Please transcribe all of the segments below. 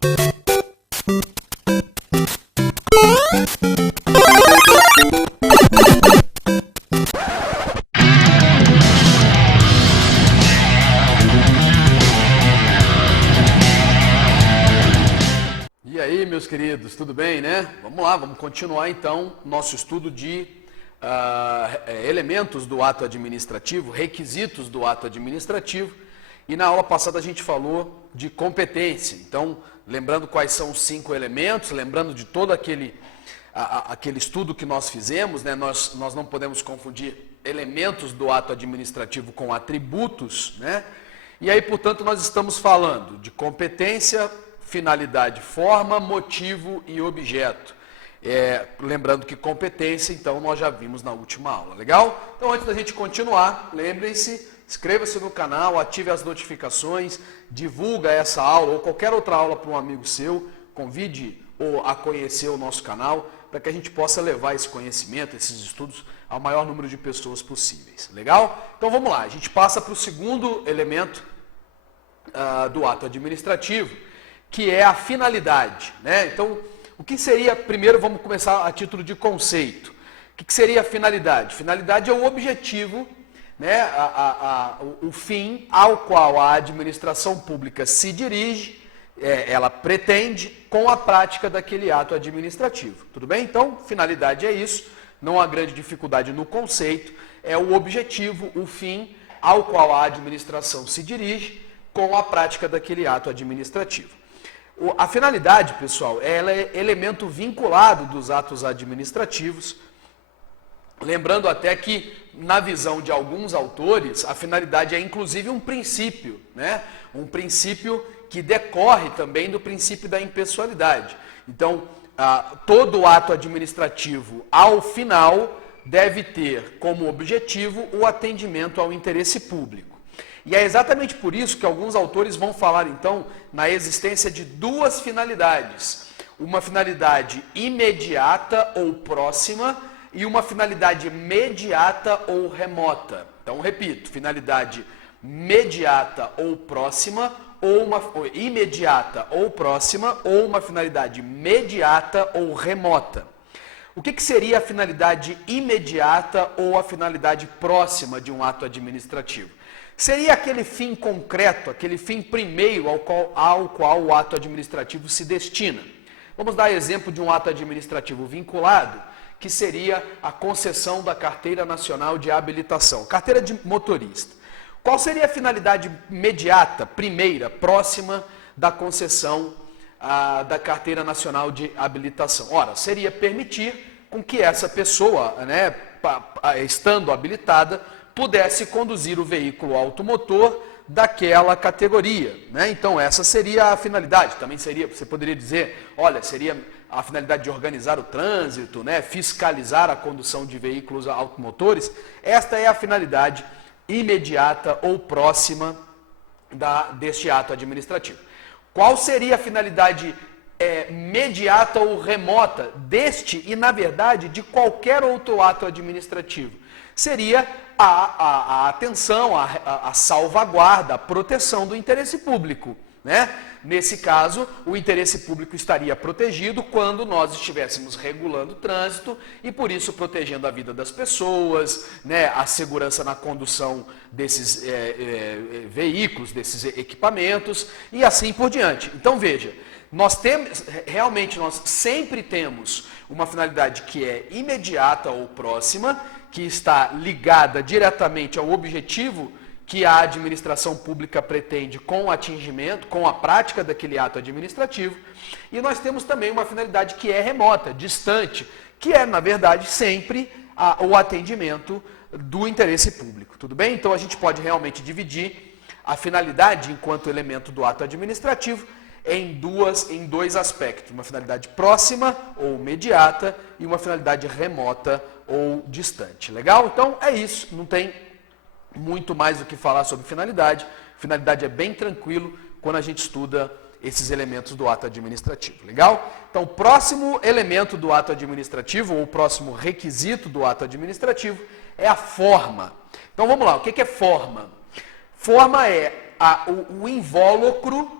E aí, meus queridos, tudo bem, né? Vamos lá, vamos continuar então nosso estudo de elementos do ato administrativo, requisitos do ato administrativo. E na aula passada a gente falou de competência. Então, lembrando quais são os 5 elementos, lembrando de todo aquele estudo que nós fizemos, né? Nós não podemos confundir elementos do ato administrativo com atributos, né? E aí, portanto, nós estamos falando de competência, finalidade, forma, motivo e objeto. Lembrando que competência, então, nós já vimos na última aula, legal? Então, antes da gente continuar, lembrem-se, inscreva-se no canal, ative as notificações, divulga essa aula ou qualquer outra aula para um amigo seu, convide a conhecer o nosso canal, para que a gente possa levar esse conhecimento, esses estudos, ao maior número de pessoas possíveis, legal? Então, vamos lá, a gente passa para o segundo elemento do ato administrativo, que é a finalidade, né? Então, o que seria, primeiro vamos começar a título de conceito. O que seria a finalidade? Finalidade é o objetivo, né? O fim ao qual a administração pública se dirige, ela pretende com a prática daquele ato administrativo. Tudo bem? Então, finalidade é isso, não há grande dificuldade no conceito, é o objetivo, o fim ao qual a administração se dirige com a prática daquele ato administrativo. A finalidade, pessoal, ela é elemento vinculado dos atos administrativos, lembrando até que, na visão de alguns autores, a finalidade é inclusive um princípio, né? Um princípio que decorre também do princípio da impessoalidade. Então, todo ato administrativo, ao final, deve ter como objetivo o atendimento ao interesse público. E é exatamente por isso que alguns autores vão falar, então, na existência de 2 finalidades. Uma finalidade imediata ou próxima e uma finalidade mediata ou remota. Então, repito, finalidade mediata ou próxima, ou imediata ou próxima, ou uma finalidade mediata ou remota. O que seria a finalidade imediata ou a finalidade próxima de um ato administrativo? Seria aquele fim concreto, aquele fim primeiro ao qual o ato administrativo se destina. Vamos dar exemplo de um ato administrativo vinculado, que seria a concessão da Carteira Nacional de Habilitação, carteira de motorista. Qual seria a finalidade imediata, primeira, próxima da concessão da Carteira Nacional de Habilitação? Ora, seria permitir com que essa pessoa, né, estando habilitada, pudesse conduzir o veículo automotor daquela categoria, né? Então essa seria a finalidade. Também seria, você poderia dizer, olha, seria a finalidade de organizar o trânsito, né? Fiscalizar a condução de veículos automotores. Esta é a finalidade imediata ou próxima deste ato administrativo. Qual seria a finalidade mediata ou remota deste e, na verdade, de qualquer outro ato administrativo? Seria a atenção, a salvaguarda, a proteção do interesse público, né? Nesse caso, o interesse público estaria protegido quando nós estivéssemos regulando o trânsito e, por isso, protegendo a vida das pessoas, né? A segurança na condução desses veículos, desses equipamentos e assim por diante. Então, veja, nós sempre temos uma finalidade que é imediata ou próxima, que está ligada diretamente ao objetivo que a administração pública pretende com o atingimento, com a prática daquele ato administrativo. E nós temos também uma finalidade que é remota, distante, que é, na verdade, sempre o atendimento do interesse público. Tudo bem? Então, a gente pode realmente dividir a finalidade enquanto elemento do ato administrativo em dois aspectos, uma finalidade próxima ou imediata e uma finalidade remota ou distante. Legal? Então é isso, não tem muito mais o que falar sobre finalidade. Finalidade é bem tranquilo quando a gente estuda esses elementos do ato administrativo. Legal? Então o próximo elemento do ato administrativo, ou o próximo requisito do ato administrativo, é a forma. Então vamos lá, o que é forma? Forma é o invólucro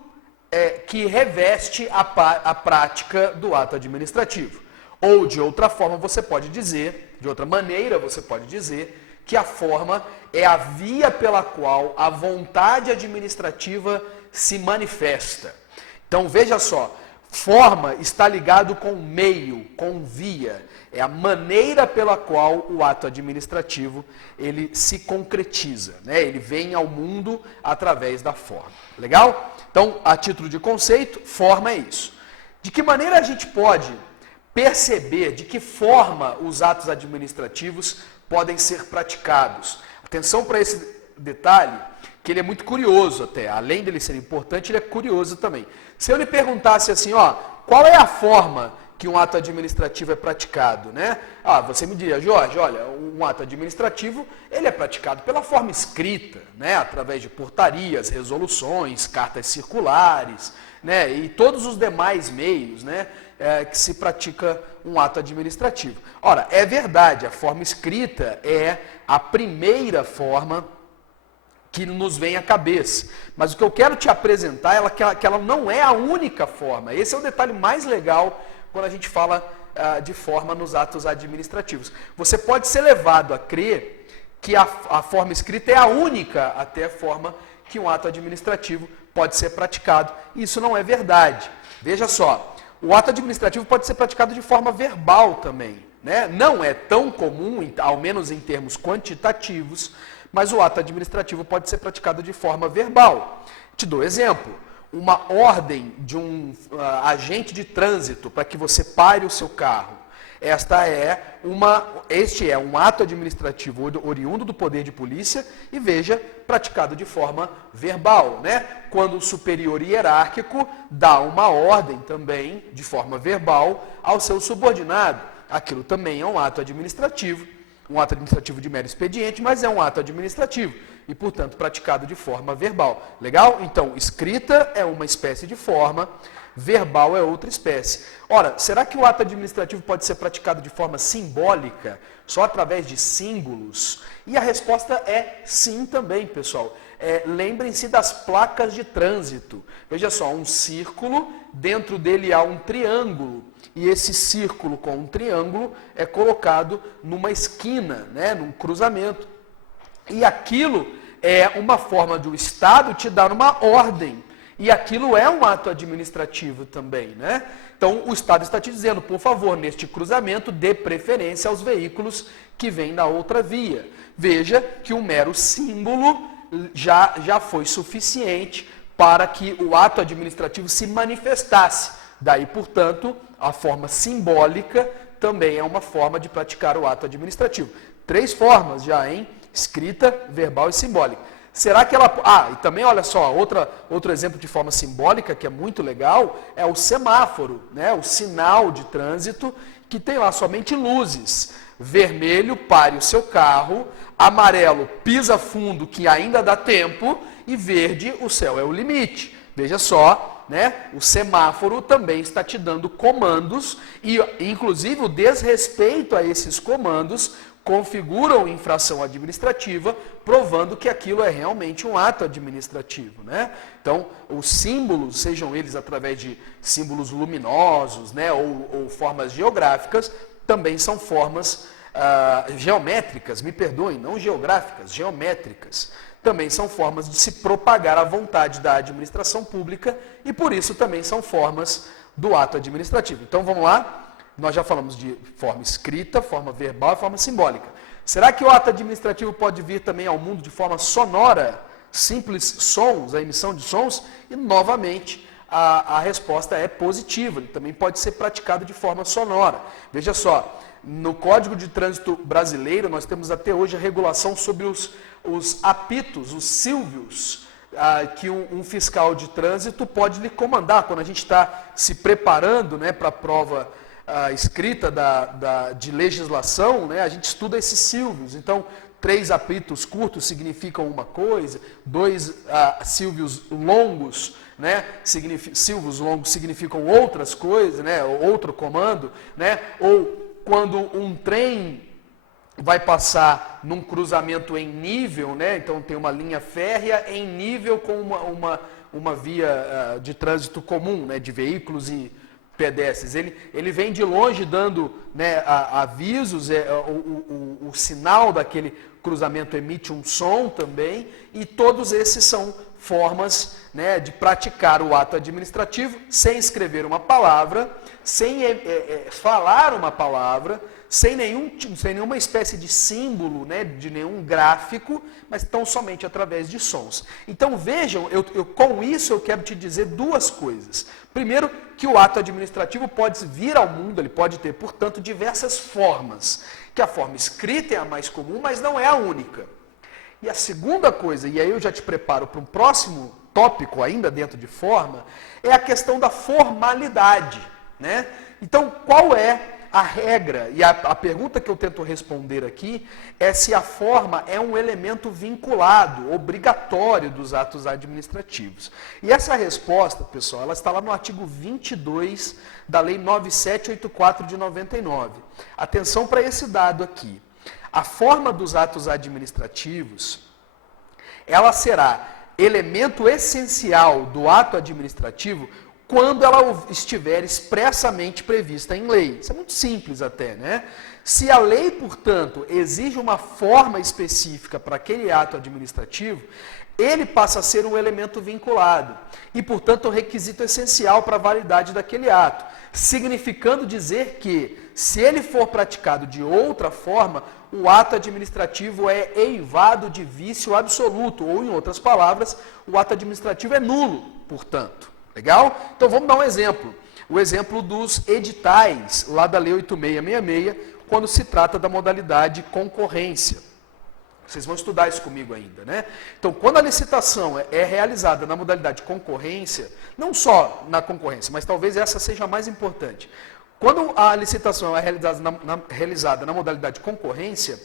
que reveste a prática do ato administrativo. Ou, de outra forma, você pode dizer, de outra maneira, você pode dizer que a forma é a via pela qual a vontade administrativa se manifesta. Então, veja só, forma está ligado com meio, com via. É a maneira pela qual o ato administrativo ele se concretiza, né? Ele vem ao mundo através da forma. Legal? Então, a título de conceito, forma é isso. De que maneira a gente pode perceber de que forma os atos administrativos podem ser praticados? Atenção para esse detalhe, que ele é muito curioso até. Além dele ser importante, ele é curioso também. Se eu lhe perguntasse assim, ó, qual é a forma que um ato administrativo é praticado, né? Você me diria, Jorge, olha, um ato administrativo, ele é praticado pela forma escrita, né? Através de portarias, resoluções, cartas circulares, né? E todos os demais meios, né? Que se pratica um ato administrativo. Ora, é verdade, a forma escrita é a primeira forma que nos vem à cabeça. Mas o que eu quero te apresentar é que ela não é a única forma. Esse é o detalhe mais legal quando a gente fala de forma nos atos administrativos. Você pode ser levado a crer que a forma escrita é a única até forma que um ato administrativo pode ser praticado. Isso não é verdade. Veja só, o ato administrativo pode ser praticado de forma verbal também, né? Não é tão comum, ao menos em termos quantitativos, mas o ato administrativo pode ser praticado de forma verbal. Te dou exemplo. Uma ordem de um agente de trânsito para que você pare o seu carro. Este é um ato administrativo oriundo do poder de polícia e, veja, praticado de forma verbal, né? Quando o superior hierárquico dá uma ordem também, de forma verbal, ao seu subordinado. Aquilo também é um ato administrativo de mero expediente, mas é um ato administrativo e, portanto, praticado de forma verbal. Legal? Então, escrita é uma espécie de forma, verbal é outra espécie. Ora, será que o ato administrativo pode ser praticado de forma simbólica, só através de símbolos? E a resposta é sim também, pessoal. Lembrem-se das placas de trânsito. Veja só, um círculo, dentro dele há um triângulo. E esse círculo com um triângulo é colocado numa esquina, né, num cruzamento. E aquilo é uma forma do Estado te dar uma ordem. E aquilo é um ato administrativo também, né? Então, o Estado está te dizendo, por favor, neste cruzamento, dê preferência aos veículos que vêm na outra via. Veja que um mero símbolo já foi suficiente para que o ato administrativo se manifestasse. Daí, portanto, a forma simbólica também é uma forma de praticar o ato administrativo. 3 formas já, hein? Escrita, verbal e simbólica. Será que ela... e também, olha só, outro exemplo de forma simbólica que é muito legal é o semáforo, né? O sinal de trânsito que tem lá somente luzes. Vermelho, pare o seu carro. Amarelo, pisa fundo que ainda dá tempo. E verde, o céu é o limite. Veja só, né? O semáforo também está te dando comandos e, inclusive, o desrespeito a esses comandos configuram infração administrativa, provando que aquilo é realmente um ato administrativo, né? Então, os símbolos, sejam eles através de símbolos luminosos, né, ou formas geográficas, também são formas geométricas, me perdoem, não geográficas, geométricas. Também são formas de se propagar a vontade da administração pública e, por isso, também são formas do ato administrativo. Então, vamos lá. Nós já falamos de forma escrita, forma verbal e forma simbólica. Será que o ato administrativo pode vir também ao mundo de forma sonora? Simples sons, a emissão de sons? E, novamente, a resposta é positiva. Ele também pode ser praticado de forma sonora. Veja só, no Código de Trânsito Brasileiro, nós temos até hoje a regulação sobre os apitos, os sílvios, que um fiscal de trânsito pode lhe comandar. Quando a gente está se preparando, né, para a prova escrita de legislação, né, a gente estuda esses sílvios. Então, 3 apitos curtos significam uma coisa, 2 sílvios longos, né, sílvios longos significam outras coisas, né, outro comando, né, ou quando um trem vai passar num cruzamento em nível, né, então tem uma linha férrea em nível com uma via de trânsito comum, né, de veículos e pedestres. Ele vem de longe dando, né, avisos, o sinal daquele cruzamento emite um som também, e todos esses são formas, né, de praticar o ato administrativo sem escrever uma palavra, sem falar uma palavra, sem nenhuma espécie de símbolo, né, de nenhum gráfico, mas tão somente através de sons. Então vejam, com isso eu quero te dizer duas coisas. Primeiro, que o ato administrativo pode vir ao mundo, ele pode ter, portanto, diversas formas. Que a forma escrita é a mais comum, mas não é a única. E a segunda coisa, e aí eu já te preparo para um próximo tópico, ainda dentro de forma, é a questão da formalidade, né? Então, qual é a regra? E a pergunta que eu tento responder aqui é se a forma é um elemento vinculado, obrigatório dos atos administrativos. E essa resposta, pessoal, ela está lá no artigo 22 da Lei 9784 de 99. Atenção para esse dado aqui. A forma dos atos administrativos, ela será elemento essencial do ato administrativo quando ela estiver expressamente prevista em lei. Isso é muito simples até, né? Se a lei, portanto, exige uma forma específica para aquele ato administrativo, ele passa a ser um elemento vinculado e, portanto, um requisito essencial para a validade daquele ato, significando dizer que, se ele for praticado de outra forma, o ato administrativo é eivado de vício absoluto, ou, em outras palavras, o ato administrativo é nulo, portanto. Legal? Então vamos dar um exemplo. O exemplo dos editais, lá da Lei 8666, quando se trata da modalidade concorrência. Vocês vão estudar isso comigo ainda, né? Então, quando a licitação é realizada na modalidade concorrência, não só na concorrência, mas talvez essa seja a mais importante. Quando a licitação é realizada na modalidade concorrência,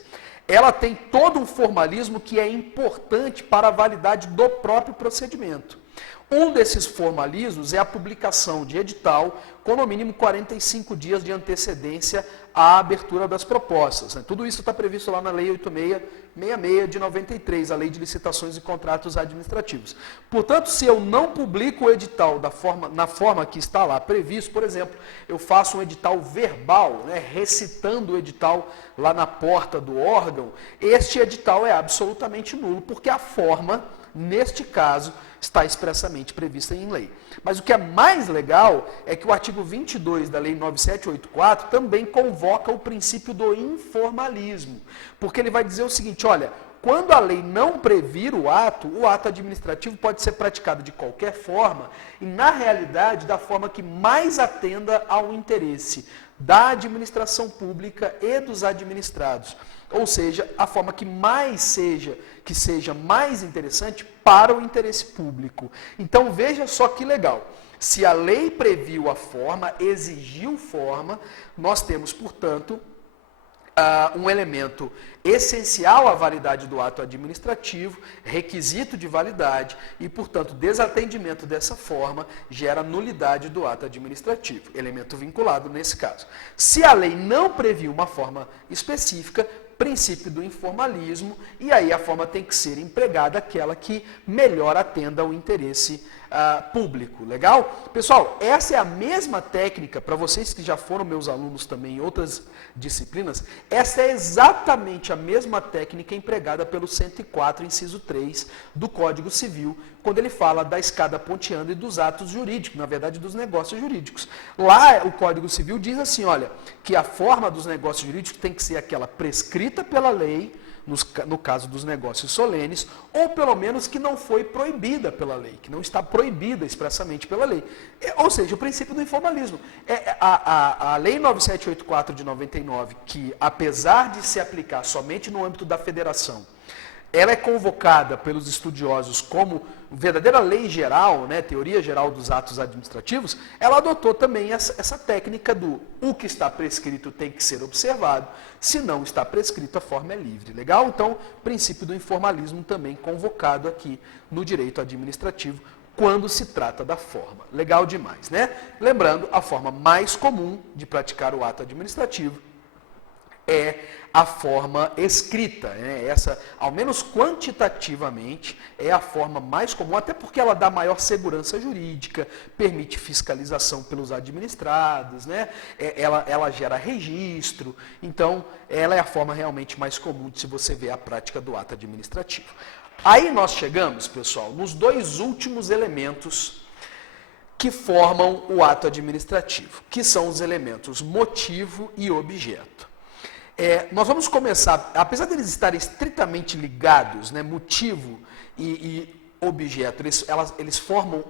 ela tem todo um formalismo que é importante para a validade do próprio procedimento. Um desses formalismos é a publicação de edital com no mínimo 45 dias de antecedência à abertura das propostas. Tudo isso está previsto lá na Lei 8666 de 93, a Lei de Licitações e Contratos Administrativos. Portanto, se eu não publico o edital na forma que está lá previsto, por exemplo, eu faço um edital verbal, né, recitando o edital lá na porta do órgão, este edital é absolutamente nulo, porque a forma, neste caso, está expressamente prevista em lei. Mas o que é mais legal é que o artigo 22 da Lei 9784 também convoca o princípio do informalismo, porque ele vai dizer o seguinte, olha, quando a lei não previr o ato administrativo pode ser praticado de qualquer forma e, na realidade, da forma que mais atenda ao interesse da administração pública e dos administrados. Ou seja, a forma que seja mais interessante para o interesse público. Então veja só que legal. Se a lei previu a forma, exigiu forma, nós temos, portanto, um elemento essencial à validade do ato administrativo, requisito de validade e, portanto, desatendimento dessa forma gera nulidade do ato administrativo, elemento vinculado nesse caso. Se a lei não previu uma forma específica, princípio do informalismo, e aí a forma tem que ser empregada aquela que melhor atenda ao interesse público. Legal? Pessoal, essa é a mesma técnica, para vocês que já foram meus alunos também em outras disciplinas, essa é exatamente a mesma técnica empregada pelo 104, inciso 3 do Código Civil, quando ele fala da escada ponteando e dos atos jurídicos, na verdade dos negócios jurídicos. Lá o Código Civil diz assim, olha, que a forma dos negócios jurídicos tem que ser aquela prescrita pela lei, no caso dos negócios solenes, ou pelo menos que não foi proibida pela lei, que não está proibida expressamente pela lei. Ou seja, o princípio do informalismo. A Lei 9784 de 99, que apesar de se aplicar somente no âmbito da federação, ela é convocada pelos estudiosos como verdadeira lei geral, né, teoria geral dos atos administrativos, ela adotou também essa técnica do o que está prescrito tem que ser observado, se não está prescrito a forma é livre. Legal? Então, princípio do informalismo também convocado aqui no direito administrativo, quando se trata da forma. Legal demais, né? Lembrando, a forma mais comum de praticar o ato administrativo é a forma escrita, né? Essa, ao menos quantitativamente, é a forma mais comum, até porque ela dá maior segurança jurídica, permite fiscalização pelos administrados, né? Ela gera registro, então ela é a forma realmente mais comum de se você ver a prática do ato administrativo. Aí nós chegamos, pessoal, nos dois últimos elementos que formam o ato administrativo, que são os elementos motivo e objeto. Nós vamos começar, apesar de eles estarem estritamente ligados, né, motivo e objeto, eles formam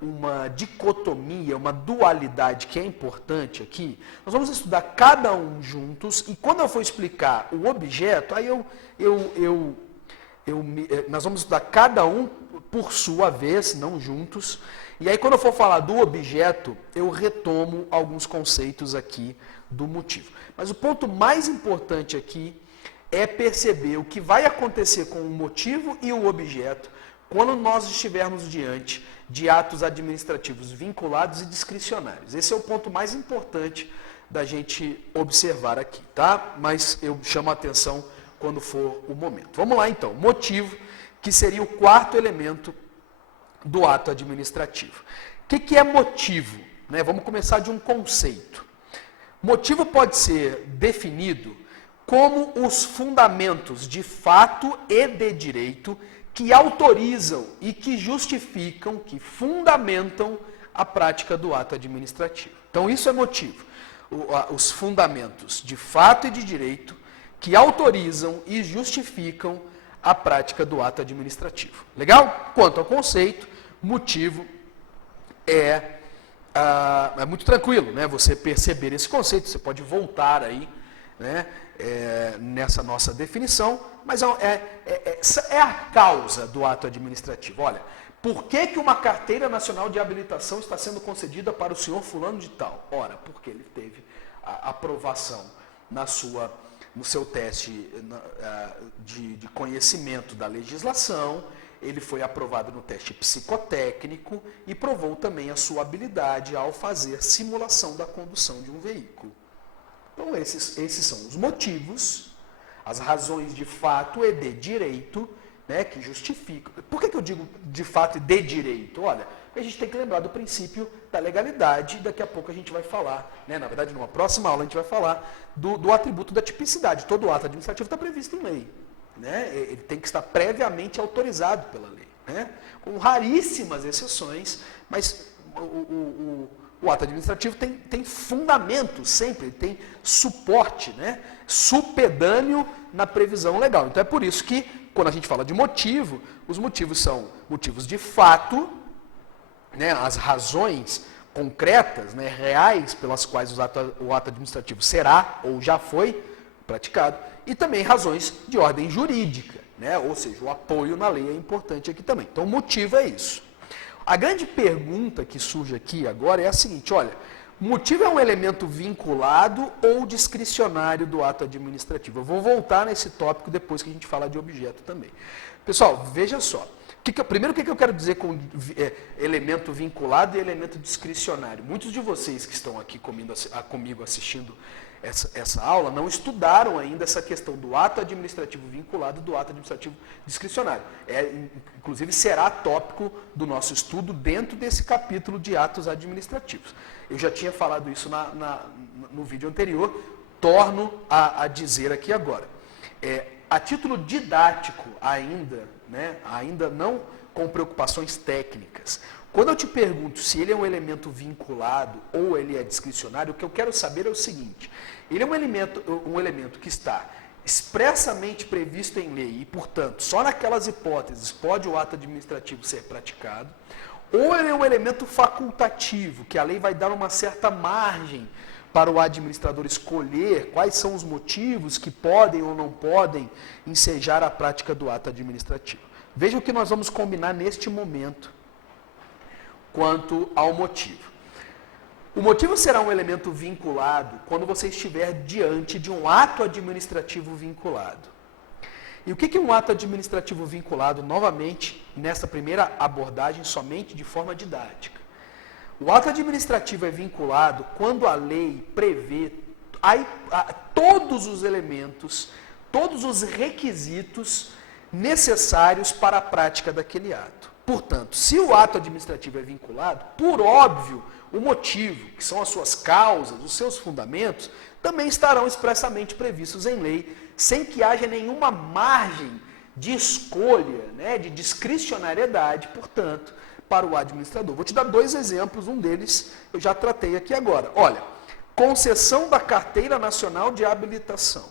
uma dicotomia, uma dualidade que é importante aqui. Nós vamos estudar cada um juntos e quando eu for explicar o objeto, aí nós vamos estudar cada um por sua vez, não juntos. E aí quando eu for falar do objeto, eu retomo alguns conceitos aqui do motivo. Mas o ponto mais importante aqui é perceber o que vai acontecer com o motivo e o objeto quando nós estivermos diante de atos administrativos vinculados e discricionários. Esse é o ponto mais importante da gente observar aqui, tá? Mas eu chamo a atenção quando for o momento. Vamos lá então, motivo, que seria o quarto elemento do ato administrativo. O que é motivo? Né? Vamos começar de um conceito. Motivo pode ser definido como os fundamentos de fato e de direito que autorizam e que justificam, que fundamentam a prática do ato administrativo. Então isso é motivo. Os fundamentos de fato e de direito que autorizam e justificam a prática do ato administrativo. Legal? Quanto ao conceito, motivo é muito tranquilo, né? Você perceber esse conceito, você pode voltar aí, né? Nessa nossa definição, mas é a causa do ato administrativo. Olha, por que uma carteira nacional de habilitação está sendo concedida para o senhor fulano de tal? Ora, porque ele teve a aprovação no seu teste de conhecimento da legislação, ele foi aprovado no teste psicotécnico e provou também a sua habilidade ao fazer simulação da condução de um veículo. Então esses são os motivos, as razões de fato e de direito, né, que justificam. Por que eu digo de fato e de direito? Olha, a gente tem que lembrar do princípio da legalidade, daqui a pouco a gente vai falar, né, na verdade numa próxima aula a gente vai falar do atributo da tipicidade. Todo ato administrativo está previsto em lei. Né? Ele tem que estar previamente autorizado pela lei, né? Com raríssimas exceções, mas o ato administrativo tem fundamento sempre, tem suporte, né? Supedâneo na previsão legal. Então é por isso que, quando a gente fala de motivo, os motivos são motivos de fato, né? As razões concretas, né? Reais pelas quais o ato administrativo será ou já foi praticado, e também razões de ordem jurídica, né? Ou seja, o apoio na lei é importante aqui também. Então, o motivo é isso. A grande pergunta que surge aqui agora é a seguinte, olha, motivo é um elemento vinculado ou discricionário do ato administrativo? Eu vou voltar nesse tópico depois que a gente falar de objeto também. Pessoal, veja só. Primeiro, o que eu quero dizer com elemento vinculado e elemento discricionário? Muitos de vocês que estão aqui comigo assistindo essa aula não estudaram ainda essa questão do ato administrativo vinculado e do ato administrativo discricionário. Inclusive, será tópico do nosso estudo dentro desse capítulo de atos administrativos. Eu já tinha falado isso no vídeo anterior, torno a dizer aqui agora. A título didático ainda, né, ainda não com preocupações técnicas, quando eu te pergunto se ele é um elemento vinculado ou ele é discricionário, o que eu quero saber é o seguinte, ele é um elemento que está expressamente previsto em lei e, portanto, só naquelas hipóteses pode o ato administrativo ser praticado, ou ele é um elemento facultativo, que a lei vai dar uma certa margem para o administrador escolher quais são os motivos que podem ou não podem ensejar a prática do ato administrativo. Veja o que nós vamos combinar neste momento quanto ao motivo. O motivo será um elemento vinculado quando você estiver diante de um ato administrativo vinculado. E o que é um ato administrativo vinculado, novamente, nessa primeira abordagem, somente de forma didática? O ato administrativo é vinculado quando a lei prevê todos os elementos, todos os requisitos necessários para a prática daquele ato. Portanto, se o ato administrativo é vinculado, por óbvio, o motivo, que são as suas causas, os seus fundamentos, também estarão expressamente previstos em lei, sem que haja nenhuma margem de escolha, né, de discricionariedade, portanto, para o administrador. Vou te dar 2 exemplos, um deles eu já tratei aqui agora. Olha, concessão da Carteira Nacional de Habilitação.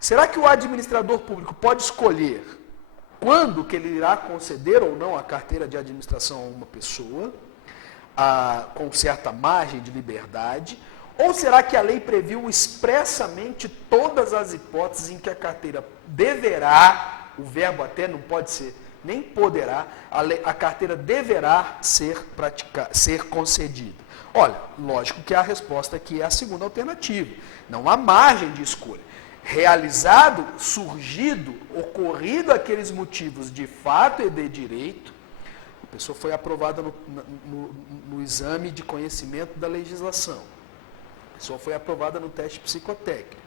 Será que o administrador público pode escolher quando que ele irá conceder ou não a carteira de administração a uma pessoa, com certa margem de liberdade? Ou será que a lei previu expressamente todas as hipóteses em que a carteira deverá, o verbo até não pode ser, nem poderá, a carteira deverá ser concedida? Olha, lógico que a resposta aqui é a segunda alternativa. Não há margem de escolha. Realizado, surgido, ocorrido aqueles motivos de fato e de direito, a pessoa foi aprovada no exame de conhecimento da legislação. A pessoa foi aprovada no teste psicotécnico.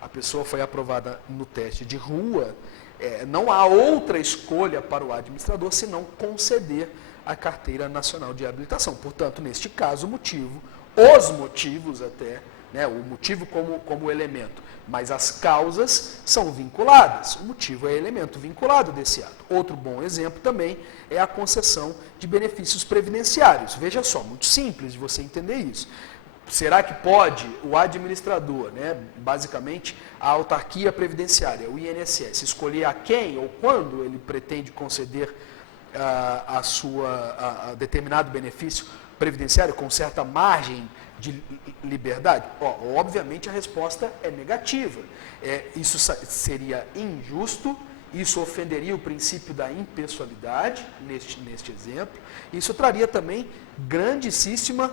A pessoa foi aprovada no teste de rua. Não há outra escolha para o administrador senão conceder a Carteira Nacional de Habilitação. Portanto, neste caso, os motivos até, né, o motivo como elemento, mas as causas são vinculadas. O motivo é elemento vinculado desse ato. Outro bom exemplo também é a concessão de benefícios previdenciários. Veja só, muito simples de você entender isso. Será que pode o administrador, né, basicamente a autarquia previdenciária, o INSS, escolher a quem ou quando ele pretende conceder a determinado benefício previdenciário com certa margem de liberdade? Obviamente a resposta é negativa. Isso seria injusto, isso ofenderia o princípio da impessoalidade, neste exemplo. Isso traria também grandíssima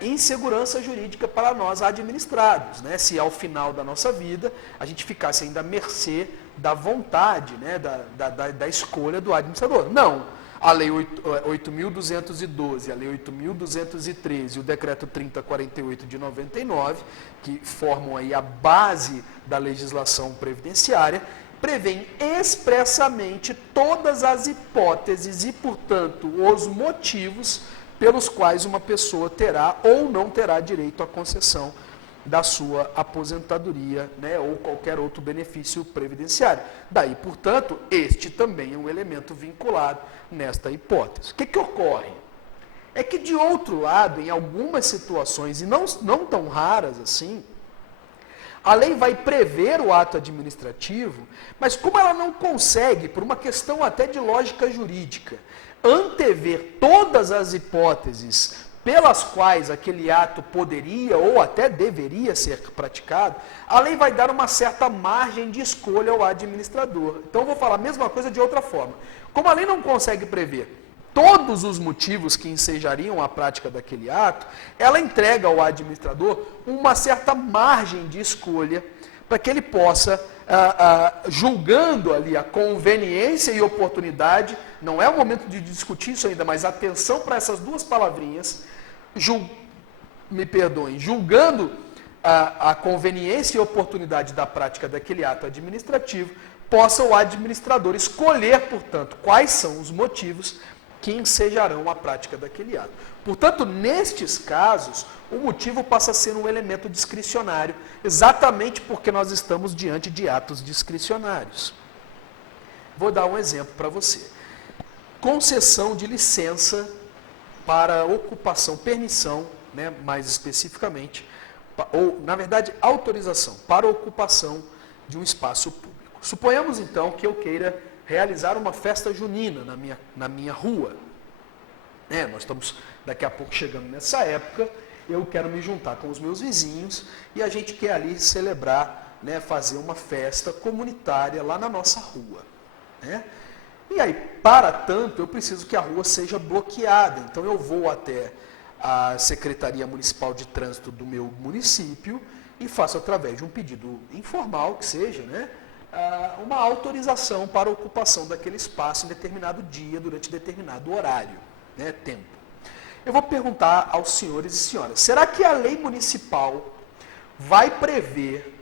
insegurança jurídica para nós administrados, né? Se ao final da nossa vida a gente ficasse ainda à mercê da vontade, né, da escolha do administrador. Não. A Lei 8.212, a Lei 8.213 e o Decreto 3048 de 99, que formam aí a base da legislação previdenciária, prevêem expressamente todas as hipóteses e, portanto, os motivos pelos quais uma pessoa terá ou não terá direito à concessão da sua aposentadoria, né, ou qualquer outro benefício previdenciário. Daí, portanto, este também é um elemento vinculado nesta hipótese. O que ocorre? É que, de outro lado, em algumas situações, e não tão raras assim, a lei vai prever o ato administrativo, mas como ela não consegue, por uma questão até de lógica jurídica, antever todas as hipóteses pelas quais aquele ato poderia ou até deveria ser praticado, a lei vai dar uma certa margem de escolha ao administrador. Então, eu vou falar a mesma coisa de outra forma. Como a lei não consegue prever todos os motivos que ensejariam a prática daquele ato, ela entrega ao administrador uma certa margem de escolha para que ele possa, julgando ali a conveniência e oportunidade, não é o momento de discutir isso ainda, mas atenção para essas duas palavrinhas, julgando a conveniência e oportunidade da prática daquele ato administrativo, possa o administrador escolher, portanto, quais são os motivos que ensejarão a prática daquele ato. Portanto, nestes casos, o motivo passa a ser um elemento discricionário, exatamente porque nós estamos diante de atos discricionários. Vou dar um exemplo para você. Concessão de licença para ocupação, permissão, né, mais especificamente, ou, na verdade, autorização para ocupação de um espaço público. Suponhamos, então, que eu queira realizar uma festa junina na minha rua. Nós estamos daqui a pouco chegando nessa época, eu quero me juntar com os meus vizinhos e a gente quer ali celebrar, né, fazer uma festa comunitária lá na nossa rua. Né? E aí, para tanto, eu preciso que a rua seja bloqueada. Então eu vou até a Secretaria Municipal de Trânsito do meu município e faço, através de um pedido informal, que seja, né, uma autorização para a ocupação daquele espaço em determinado dia, durante determinado horário, né, tempo. Eu vou perguntar aos senhores e senhoras, será que a lei municipal vai prever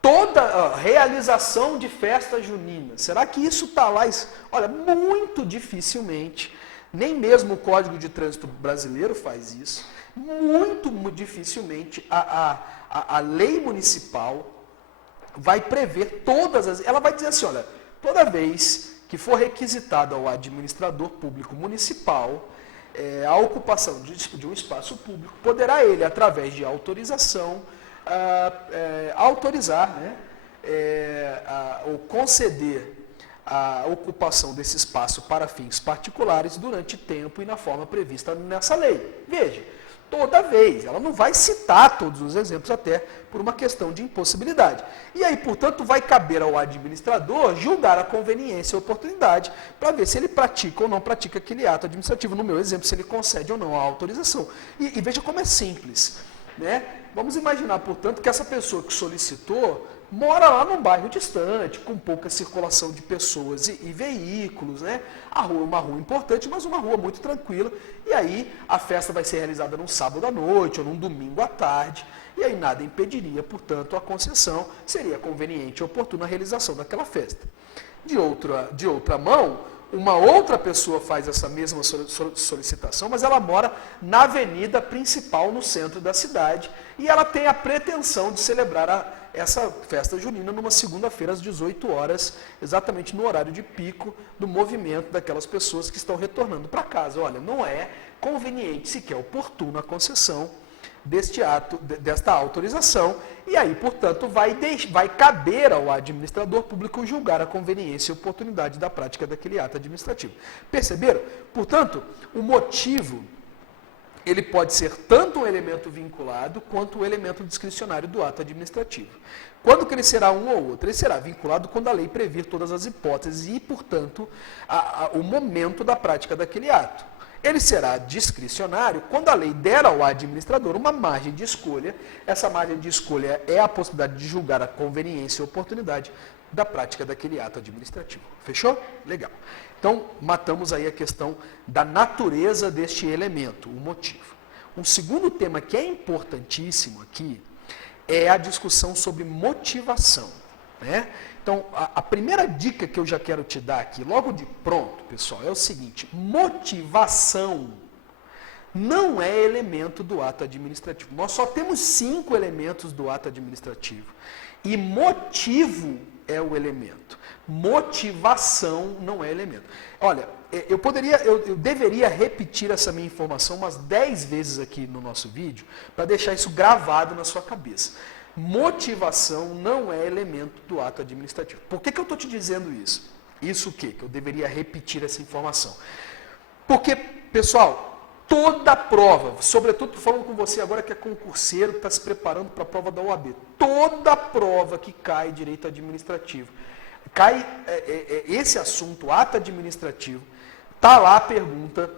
toda a realização de festa junina. Será que isso está lá? Olha, muito dificilmente, nem mesmo o Código de Trânsito brasileiro faz isso, muito dificilmente a lei municipal vai prever todas as... Ela vai dizer assim, olha, toda vez que for requisitado ao administrador público municipal a ocupação de um espaço público, poderá ele, através de autorização, autorizar, né, ou conceder a ocupação desse espaço para fins particulares durante tempo e na forma prevista nessa lei. Veja, toda vez, ela não vai citar todos os exemplos até por uma questão de impossibilidade. E aí, portanto, vai caber ao administrador julgar a conveniência e a oportunidade para ver se ele pratica ou não pratica aquele ato administrativo. No meu exemplo, se ele concede ou não a autorização. E veja como é simples, né? Vamos imaginar, portanto, que essa pessoa que solicitou mora lá num bairro distante, com pouca circulação de pessoas e veículos, né? A rua é uma rua importante, mas uma rua muito tranquila. E aí a festa vai ser realizada num sábado à noite ou num domingo à tarde. E aí nada impediria, portanto, a concessão. Seria conveniente e oportuna a realização daquela festa. De outra mão, uma outra pessoa faz essa mesma solicitação, mas ela mora na avenida principal, no centro da cidade, e ela tem a pretensão de celebrar essa festa junina numa segunda-feira às 18 horas, exatamente no horário de pico do movimento daquelas pessoas que estão retornando para casa. Olha, não é conveniente, sequer oportuna a concessão desta autorização, e aí, portanto, vai caber ao administrador público julgar a conveniência e oportunidade da prática daquele ato administrativo. Perceberam? Portanto, o motivo, ele pode ser tanto um elemento vinculado quanto um elemento discricionário do ato administrativo. Quando que ele será um ou outro? Ele será vinculado quando a lei previr todas as hipóteses e, portanto, o momento da prática daquele ato. Ele será discricionário quando a lei der ao administrador uma margem de escolha. Essa margem de escolha é a possibilidade de julgar a conveniência e oportunidade da prática daquele ato administrativo. Fechou? Legal. Então, matamos aí a questão da natureza deste elemento, o motivo. Um segundo tema que é importantíssimo aqui é a discussão sobre motivação, né? Então, a primeira dica que eu já quero te dar aqui, logo de pronto, pessoal, é o seguinte: motivação não é elemento do ato administrativo. Nós só temos 5 elementos do ato administrativo. E motivo é o elemento. Motivação não é elemento. Olha, eu deveria repetir essa minha informação umas 10 vezes aqui no nosso vídeo, para deixar isso gravado na sua cabeça. Motivação não é elemento do ato administrativo. Por que eu estou te dizendo isso? Isso o quê? Que eu deveria repetir essa informação. Porque, pessoal, toda prova, sobretudo estou falando com você agora que é concurseiro, que está se preparando para a prova da OAB, toda prova que cai direito administrativo, cai esse assunto, ato administrativo, está lá a pergunta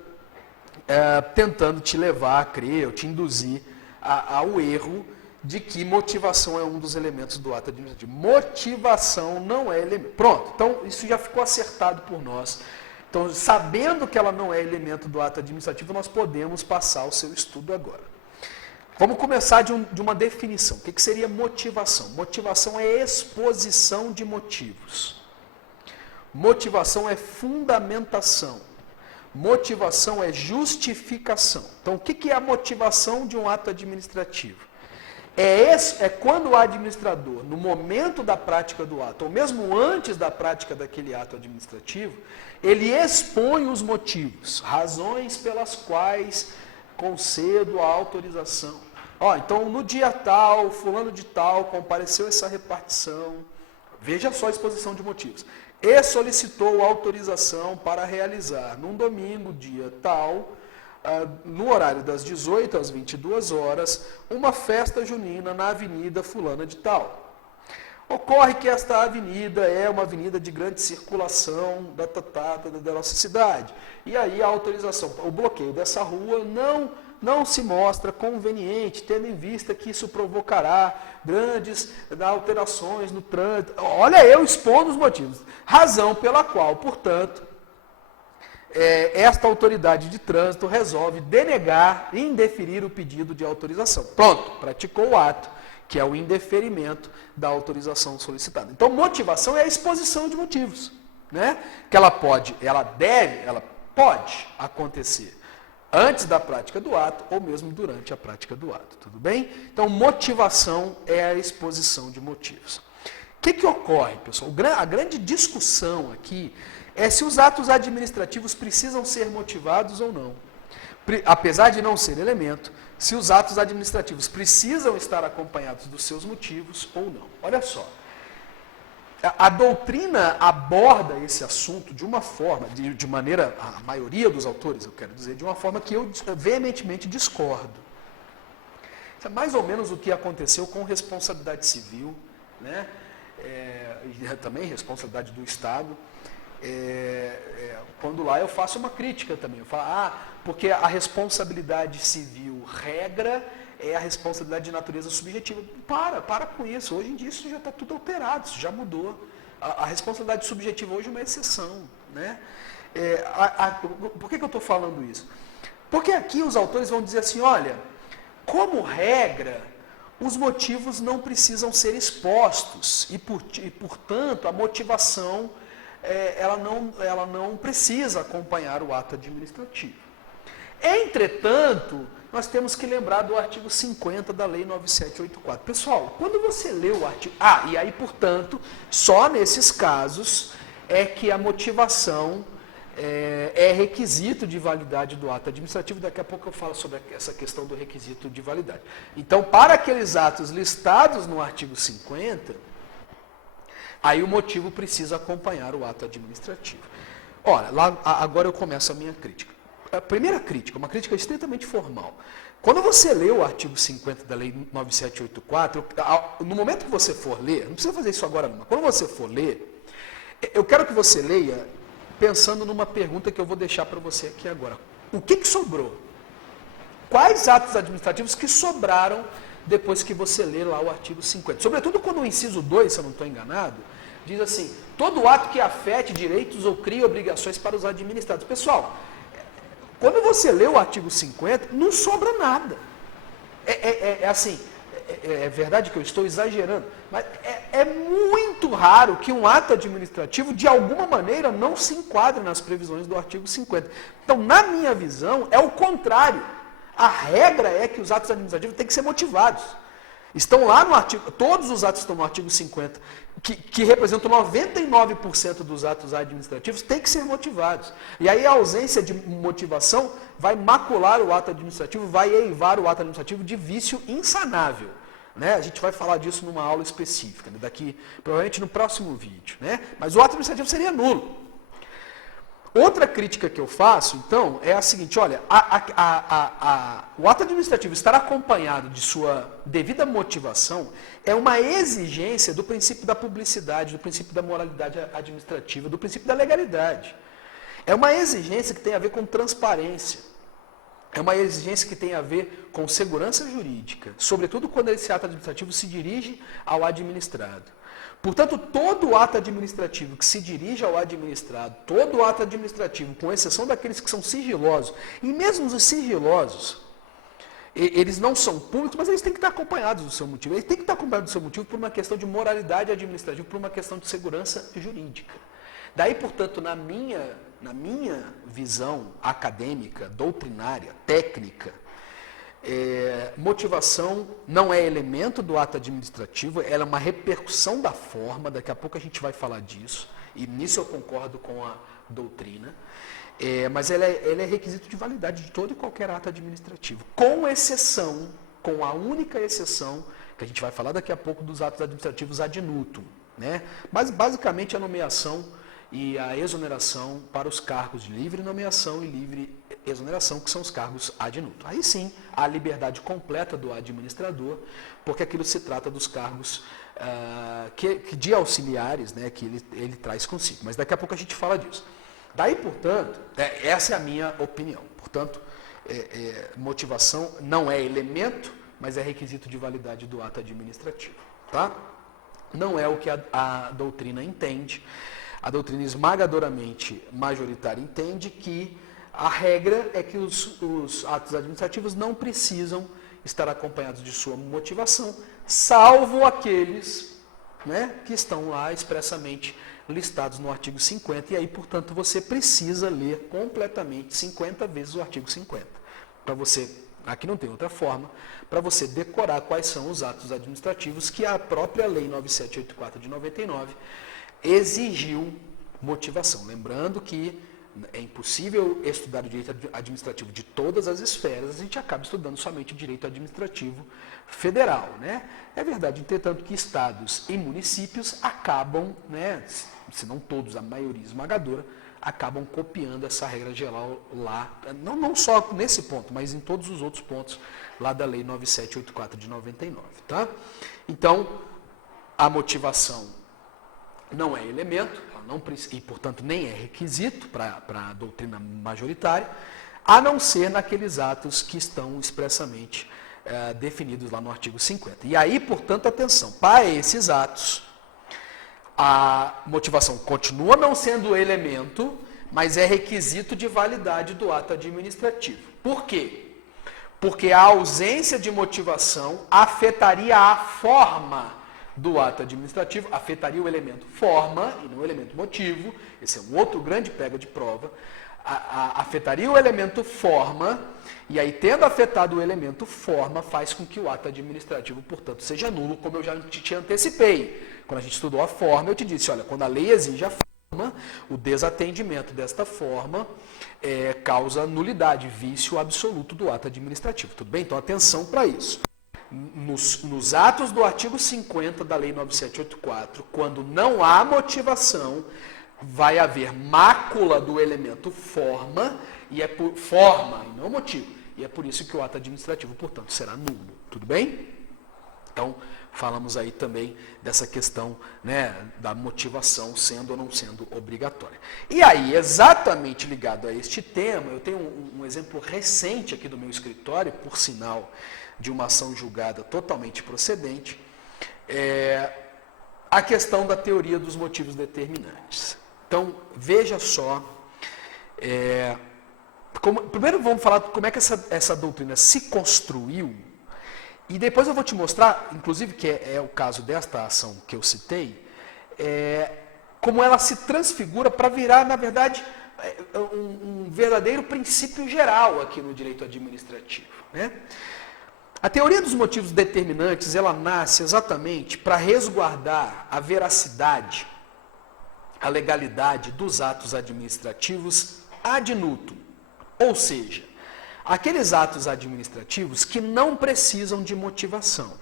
tentando te levar a crer, ou te induzir ao erro de que motivação é um dos elementos do ato administrativo. Motivação não é elemento. Pronto, então isso já ficou acertado por nós. Então, sabendo que ela não é elemento do ato administrativo, nós podemos passar o seu estudo agora. Vamos começar de uma definição. O que seria motivação? Motivação é exposição de motivos. Motivação é fundamentação. Motivação é justificação. Então, o que é a motivação de um ato administrativo? É quando o administrador, no momento da prática do ato, ou mesmo antes da prática daquele ato administrativo, ele expõe os motivos, razões pelas quais concedo a autorização. Então, no dia tal, fulano de tal, compareceu essa repartição. Veja só a exposição de motivos. E solicitou autorização para realizar, num domingo, dia tal, no horário das 18 às 22 horas, uma festa junina na avenida fulana de tal. Ocorre que esta avenida é uma avenida de grande circulação da nossa cidade. E aí a autorização, o bloqueio dessa rua não se mostra conveniente, tendo em vista que isso provocará grandes alterações no trânsito. Olha, eu expondo os motivos. Razão pela qual, portanto, esta autoridade de trânsito resolve denegar e indeferir o pedido de autorização. Pronto, praticou o ato, que é o indeferimento da autorização solicitada. Então, motivação é a exposição de motivos, né? Que ela pode acontecer antes da prática do ato ou mesmo durante a prática do ato, tudo bem? Então, motivação é a exposição de motivos. O que ocorre, pessoal? A grande discussão aqui é se os atos administrativos precisam ser motivados ou não. Apesar de não ser elemento, se os atos administrativos precisam estar acompanhados dos seus motivos ou não. Olha só, a doutrina aborda esse assunto de uma forma, de maneira, a maioria dos autores, eu quero dizer, de uma forma que eu veementemente discordo. Isso é mais ou menos o que aconteceu com responsabilidade civil, né? E também responsabilidade do Estado. Quando lá eu faço uma crítica também, eu falo, porque a responsabilidade civil regra é a responsabilidade de natureza subjetiva. Para com isso, hoje em dia isso já está tudo alterado, isso já mudou. A responsabilidade subjetiva hoje é uma exceção, né? Por que eu estou falando isso? Porque aqui os autores vão dizer assim, olha, como regra, os motivos não precisam ser expostos e portanto, a motivação ela não precisa acompanhar o ato administrativo. Entretanto, nós temos que lembrar do artigo 50 da Lei 9784. Pessoal, quando você lê o artigo... e aí, portanto, só nesses casos é que a motivação é requisito de validade do ato administrativo. Daqui a pouco eu falo sobre essa questão do requisito de validade. Então, para aqueles atos listados no artigo 50... aí o motivo precisa acompanhar o ato administrativo. Olha, agora eu começo a minha crítica. A primeira crítica, uma crítica estritamente formal. Quando você lê o artigo 50 da Lei 9784, no momento que você for ler, não precisa fazer isso agora não, mas quando você for ler, eu quero que você leia pensando numa pergunta que eu vou deixar para você aqui agora. O que sobrou? Quais atos administrativos que sobraram depois que você lê lá o artigo 50? Sobretudo quando o inciso 2, se eu não estou enganado, diz assim, todo ato que afete direitos ou crie obrigações para os administrados. Pessoal, quando você lê o artigo 50, não sobra nada. É verdade que eu estou exagerando, mas é muito raro que um ato administrativo, de alguma maneira, não se enquadre nas previsões do artigo 50. Então, na minha visão, é o contrário. A regra é que os atos administrativos têm que ser motivados. Estão lá no artigo, todos os atos estão no artigo 50, que representam 99% dos atos administrativos, têm que ser motivados. E aí a ausência de motivação vai macular o ato administrativo, vai eivar o ato administrativo de vício insanável. Né? A gente vai falar disso numa aula específica, né? Daqui, provavelmente no próximo vídeo. Né? Mas o ato administrativo seria nulo. Outra crítica que eu faço, então, é a seguinte, olha, o ato administrativo estar acompanhado de sua devida motivação é uma exigência do princípio da publicidade, do princípio da moralidade administrativa, do princípio da legalidade. É uma exigência que tem a ver com transparência. É uma exigência que tem a ver com segurança jurídica, sobretudo quando esse ato administrativo se dirige ao administrado. Portanto, todo ato administrativo que se dirige ao administrado, todo ato administrativo, com exceção daqueles que são sigilosos, e mesmo os sigilosos, eles não são públicos, mas eles têm que estar acompanhados do seu motivo. Eles têm que estar acompanhados do seu motivo por uma questão de moralidade administrativa, por uma questão de segurança jurídica. Daí, portanto, na minha visão acadêmica, doutrinária, técnica, motivação não é elemento do ato administrativo, ela é uma repercussão da forma, daqui a pouco a gente vai falar disso, e nisso eu concordo com a doutrina, mas ela é requisito de validade de todo e qualquer ato administrativo, com exceção, com a única exceção, que a gente vai falar daqui a pouco dos atos administrativos ad nutum, né? Mas basicamente a nomeação e a exoneração para os cargos de livre nomeação e livre exoneração, que são os cargos ad nutum. Aí sim, a liberdade completa do administrador, porque aquilo se trata dos cargos de auxiliares, né, que ele traz consigo. Mas daqui a pouco a gente fala disso. Daí, portanto, essa é a minha opinião. Portanto, motivação não é elemento, mas é requisito de validade do ato administrativo. Tá? Não é o que a doutrina entende. a doutrina esmagadoramente majoritária entende que a regra é que os atos administrativos não precisam estar acompanhados de sua motivação, salvo aqueles, né, que estão lá expressamente listados no artigo 50, e aí, portanto, você precisa ler completamente 50 vezes o artigo 50, para você, aqui não tem outra forma, para você decorar quais são os atos administrativos que a própria Lei 9784 de 99 exigiu motivação. Lembrando que é impossível estudar o direito administrativo de todas as esferas, a gente acaba estudando somente o direito administrativo federal, né? É verdade, entretanto, que estados e municípios acabam, né, se não todos, a maioria esmagadora, acabam copiando essa regra geral lá, não só nesse ponto, mas em todos os outros pontos lá da Lei 9784 de 99, tá? Então, a motivação não é elemento, não, e, portanto, nem é requisito para a doutrina majoritária, a não ser naqueles atos que estão expressamente definidos lá no artigo 50. E aí, portanto, atenção, para esses atos, a motivação continua não sendo elemento, mas é requisito de validade do ato administrativo. Por quê? Porque a ausência de motivação afetaria a forma do ato administrativo, afetaria o elemento forma e não o elemento motivo, esse é um outro grande pega de prova, afetaria o elemento forma, e aí tendo afetado o elemento forma, faz com que o ato administrativo, portanto, seja nulo, como eu já te antecipei. Quando a gente estudou a forma, eu te disse, olha, quando a lei exige a forma, o desatendimento desta forma causa nulidade, vício absoluto do ato administrativo. Tudo bem? Então, atenção para isso. Nos atos do artigo 50 da Lei 9784, quando não há motivação, vai haver mácula do elemento forma, e é por forma e não motivo. E é por isso que o ato administrativo, portanto, será nulo. Tudo bem? Então, falamos aí também dessa questão, né, da motivação sendo ou não sendo obrigatória. E aí, exatamente ligado a este tema, eu tenho um exemplo recente aqui do meu escritório, por sinal, de uma ação julgada totalmente procedente, a questão da teoria dos motivos determinantes. Então, veja só, primeiro vamos falar como é que essa doutrina se construiu, e depois eu vou te mostrar, inclusive que é o caso desta ação que eu citei, como ela se transfigura para virar, na verdade, um verdadeiro princípio geral aqui no direito administrativo, né? A teoria dos motivos determinantes, ela nasce exatamente para resguardar a veracidade, a legalidade dos atos administrativos ad nutum, ou seja, aqueles atos administrativos que não precisam de motivação.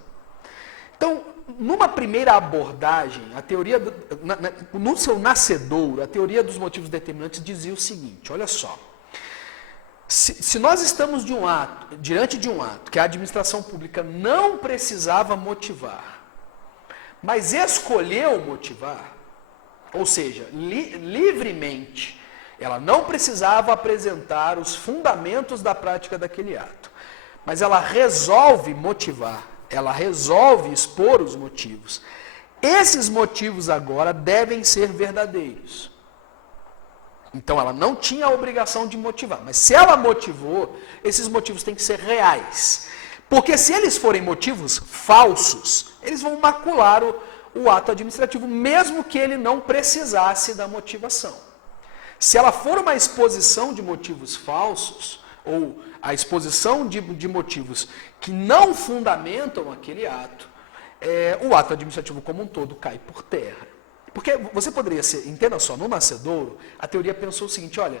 Então, numa primeira abordagem, a teoria, no seu nascedouro, a teoria dos motivos determinantes dizia o seguinte, olha só, se nós estamos diante de um ato que a administração pública não precisava motivar, mas escolheu motivar, ou seja, livremente, ela não precisava apresentar os fundamentos da prática daquele ato, mas ela resolve motivar, ela resolve expor os motivos. Esses motivos agora devem ser verdadeiros. Então, ela não tinha a obrigação de motivar. Mas se ela motivou, esses motivos têm que ser reais. Porque se eles forem motivos falsos, eles vão macular o ato administrativo, mesmo que ele não precisasse da motivação. Se ela for uma exposição de motivos falsos, ou a exposição de motivos que não fundamentam aquele ato, o ato administrativo como um todo cai por terra. Porque você poderia ser, entenda só, no nascedouro, a teoria pensou o seguinte, olha,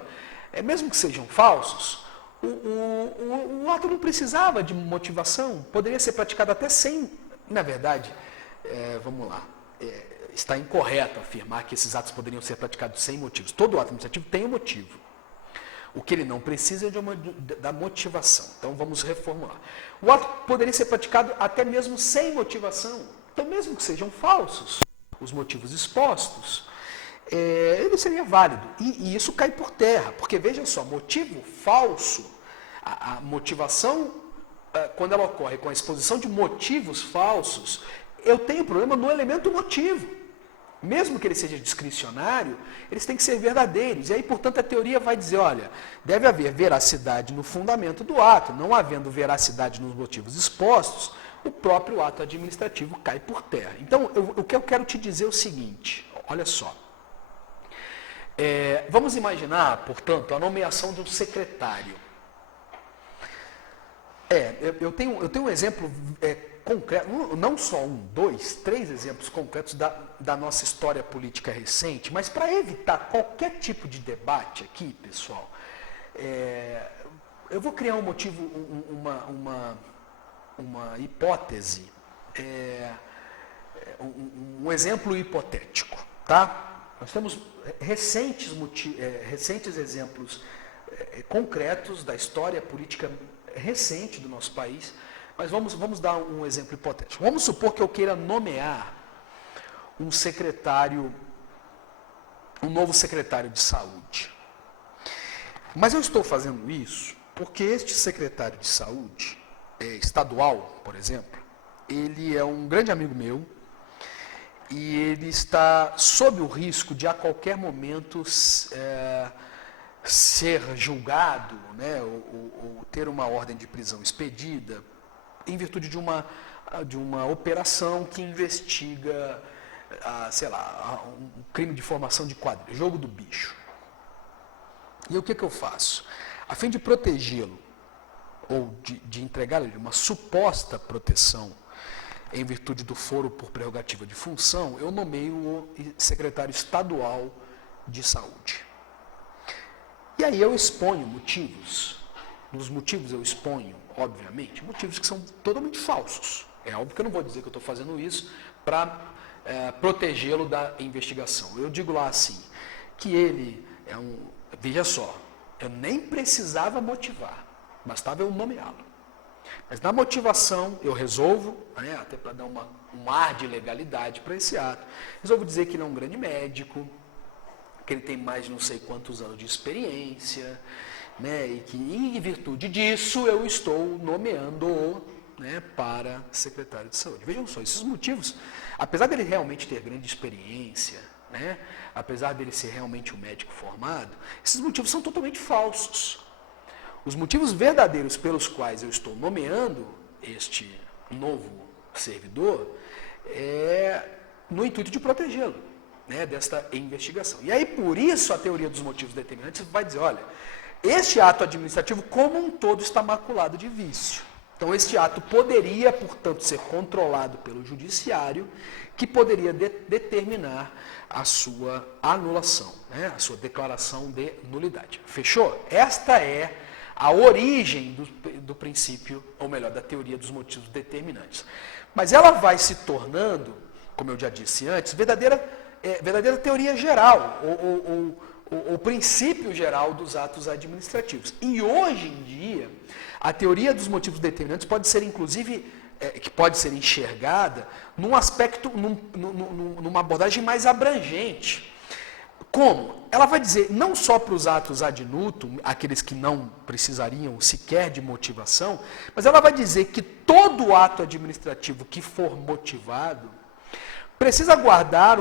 mesmo que sejam falsos, o ato não precisava de motivação, poderia ser praticado até sem, na verdade, vamos lá, está incorreto afirmar que esses atos poderiam ser praticados sem motivos. Todo ato administrativo tem um motivo. O que ele não precisa é da motivação. Então vamos reformular. O ato poderia ser praticado até mesmo sem motivação, então mesmo que sejam falsos, os motivos expostos, ele seria válido. E isso cai por terra, porque veja só, motivo falso, a motivação, quando ela ocorre com a exposição de motivos falsos, eu tenho problema no elemento motivo. mesmo que ele seja discricionário, eles têm que ser verdadeiros. E aí, portanto, a teoria vai dizer, olha, deve haver veracidade no fundamento do ato, não havendo veracidade nos motivos expostos, o próprio ato administrativo cai por terra. Então, o que eu quero te dizer é o seguinte, olha só. Vamos imaginar, portanto, a nomeação de um secretário. Eu tenho um exemplo concreto, não só dois, três exemplos concretos da nossa história política recente, mas para evitar qualquer tipo de debate aqui, pessoal, eu vou criar um motivo, uma hipótese, um exemplo hipotético, tá? Nós temos recentes exemplos concretos da história política recente do nosso país, mas vamos dar um exemplo hipotético. Vamos supor que eu queira nomear um novo secretário de saúde. Mas eu estou fazendo isso porque este secretário de saúde, estadual, por exemplo, ele é um grande amigo meu e ele está sob o risco de a qualquer momento ser julgado, né, ou ter uma ordem de prisão expedida em virtude de uma operação que investiga, um crime de formação de quadrilha, jogo do bicho. E o que eu faço? A fim de protegê-lo, ou de entregar-lhe uma suposta proteção em virtude do foro por prerrogativa de função, eu nomeio o secretário estadual de saúde. E aí eu exponho motivos. Nos motivos eu exponho, obviamente, motivos que são totalmente falsos. É óbvio que eu não vou dizer que eu estou fazendo isso para protegê-lo da investigação. Eu digo lá assim, que ele veja só, eu nem precisava motivar, bastava eu nomeá-lo. Mas na motivação eu resolvo, né, até para dar um ar de legalidade para esse ato, resolvo dizer que ele é um grande médico, que ele tem mais de não sei quantos anos de experiência, né, e que em virtude disso eu estou nomeando-o, né, para secretário de saúde. Vejam só, esses motivos, apesar dele realmente ter grande experiência, né, apesar dele ser realmente um médico formado, esses motivos são totalmente falsos. Os motivos verdadeiros pelos quais eu estou nomeando este novo servidor é no intuito de protegê-lo, né, desta investigação. E aí, por isso, a teoria dos motivos determinantes vai dizer, olha, este ato administrativo como um todo está maculado de vício. Então, este ato poderia, portanto, ser controlado pelo judiciário, que poderia determinar a sua anulação, né, a sua declaração de nulidade. Fechou? Esta é a origem do princípio, ou melhor, da teoria dos motivos determinantes. Mas ela vai se tornando, como eu já disse antes, verdadeira teoria geral, ou princípio geral dos atos administrativos. E hoje em dia, a teoria dos motivos determinantes pode ser, inclusive, que pode ser enxergada num aspecto, numa abordagem mais abrangente. Como? Ela vai dizer, não só para os atos ad nutum, aqueles que não precisariam sequer de motivação, mas ela vai dizer que todo ato administrativo que for motivado precisa guardar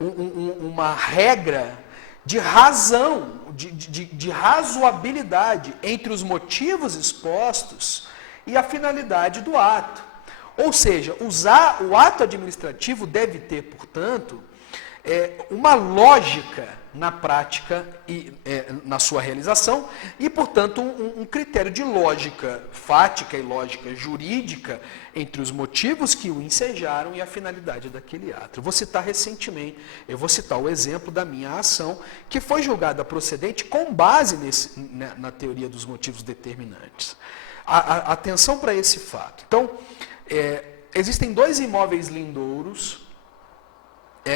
uma regra de razão, de razoabilidade entre os motivos expostos e a finalidade do ato. Ou seja, o ato administrativo deve ter, portanto, uma lógica na prática e na sua realização e, portanto, um critério de lógica fática e lógica jurídica entre os motivos que o ensejaram e a finalidade daquele ato. Eu vou citar o exemplo da minha ação, que foi julgada procedente com base na teoria dos motivos determinantes. Atenção para esse fato. Então, existem dois imóveis lindouros,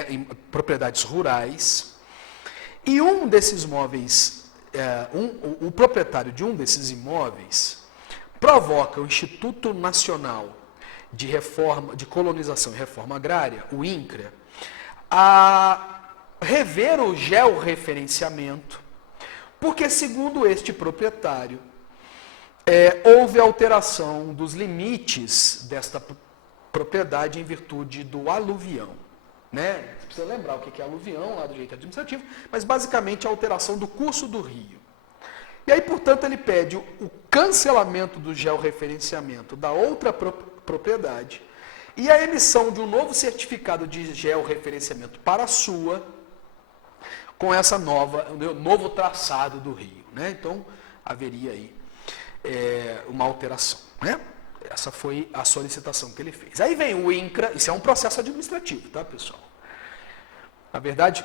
em propriedades rurais, e um desses imóveis, o proprietário de um desses imóveis provoca o Instituto Nacional de Colonização e Reforma Agrária, o INCRA, a rever o georreferenciamento, porque, segundo este proprietário, houve alteração dos limites desta propriedade em virtude do aluvião. né? Você precisa lembrar o que é aluvião lá do direito administrativo, mas basicamente a alteração do curso do rio. E aí, portanto, ele pede o cancelamento do georreferenciamento da outra propriedade e a emissão de um novo certificado de georreferenciamento para a sua, com essa novo traçado do rio, né? Então, haveria aí uma alteração, né? Essa foi a solicitação que ele fez. Aí vem o INCRA, isso é um processo administrativo, tá, pessoal? Na verdade,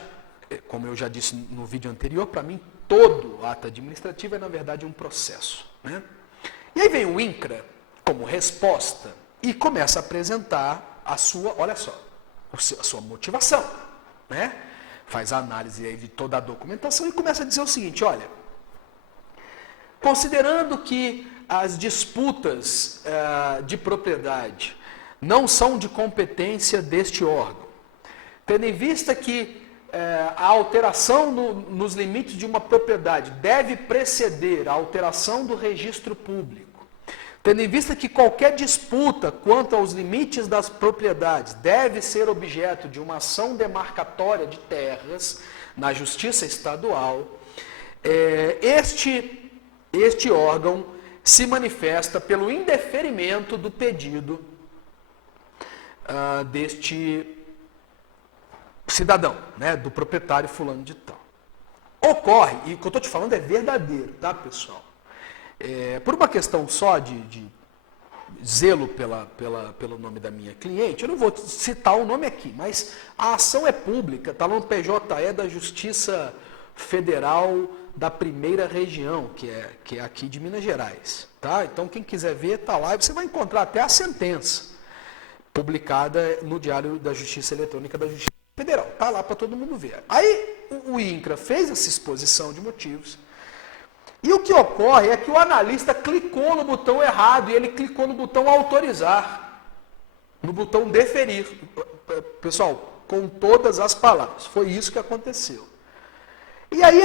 como eu já disse no vídeo anterior, para mim, todo ato administrativo é, na verdade, um processo, né? E aí vem o INCRA, como resposta, e começa a apresentar a sua, olha só, a sua motivação, né? Faz a análise aí de toda a documentação e começa a dizer o seguinte, olha, considerando que as disputas de propriedade não são de competência deste órgão, tendo em vista que a alteração nos limites de uma propriedade deve preceder a alteração do registro público, tendo em vista que qualquer disputa quanto aos limites das propriedades deve ser objeto de uma ação demarcatória de terras na Justiça Estadual, este órgão se manifesta pelo indeferimento do pedido deste cidadão, né, do proprietário fulano de tal. Ocorre, e o que eu estou te falando é verdadeiro, tá, pessoal? Por uma questão só de zelo pelo nome da minha cliente, eu não vou citar o nome aqui, mas a ação é pública, está no PJE da Justiça Federal da Primeira Região, que é aqui de Minas Gerais. Tá? Então, quem quiser ver, está lá e você vai encontrar até a sentença, publicada no Diário da Justiça Eletrônica da Justiça Federal. Está lá para todo mundo ver. Aí, o INCRA fez essa exposição de motivos, e o que ocorre é que o analista clicou no botão errado, e ele clicou no botão autorizar, no botão deferir. Pessoal, com todas as palavras, foi isso que aconteceu. E aí,